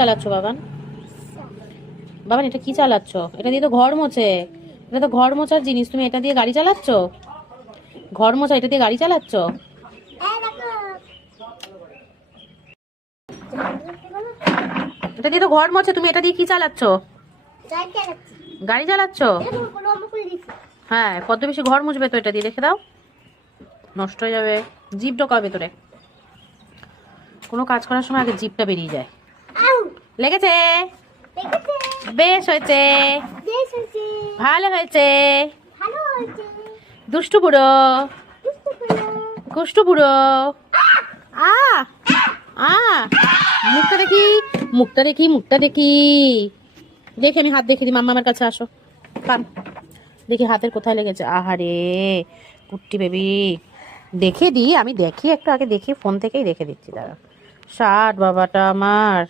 চালাচ্ছ বাবান? বাবান এটা কি চালাচ্ছ? এটা দিয়ে তো ঘর মোছে। এটা তো ঘর মোছার জিনিস, তুমি এটা দিয়ে গাড়ি চালাচ্ছ? ঘর মোছা, এটা দিয়ে গাড়ি চালাচ্ছ? এটা দিয়ে তো ঘর মোছে, তুমি এটা দিয়ে কি চালাচ্ছ? গাড়ি চালাচ্ছ? হ্যাঁ, কত বেশি ঘর মুছবে তো, এটা দিয়ে রেখে দাও, নষ্ট হয়ে যাবে। জিভ ঢোকাও ভেতরে। কোনো কাজ করার সময় আগে জিভটা বেরিয়ে যায়। লেগেছে? বেশ হয়েছে, ভালো হয়েছে। দুষ্টু বুড়ো, দুষ্টু বুড়ো। আ আ মুখটা দেখি, মুখটা দেখি, মুখটা দেখি। দেখি আমি হাত দেখে দিই, মাম্মা আমার কাছে আসো। পান দেখি হাতের কোথায় লেগেছে। আহারে কুট্টি বেবি, দেখে দিই আমি, দেখি একটু আগে দেখি, ফোন থেকেই দেখে দিচ্ছি। দাঁড়া, ষাট বাবাটা আমার।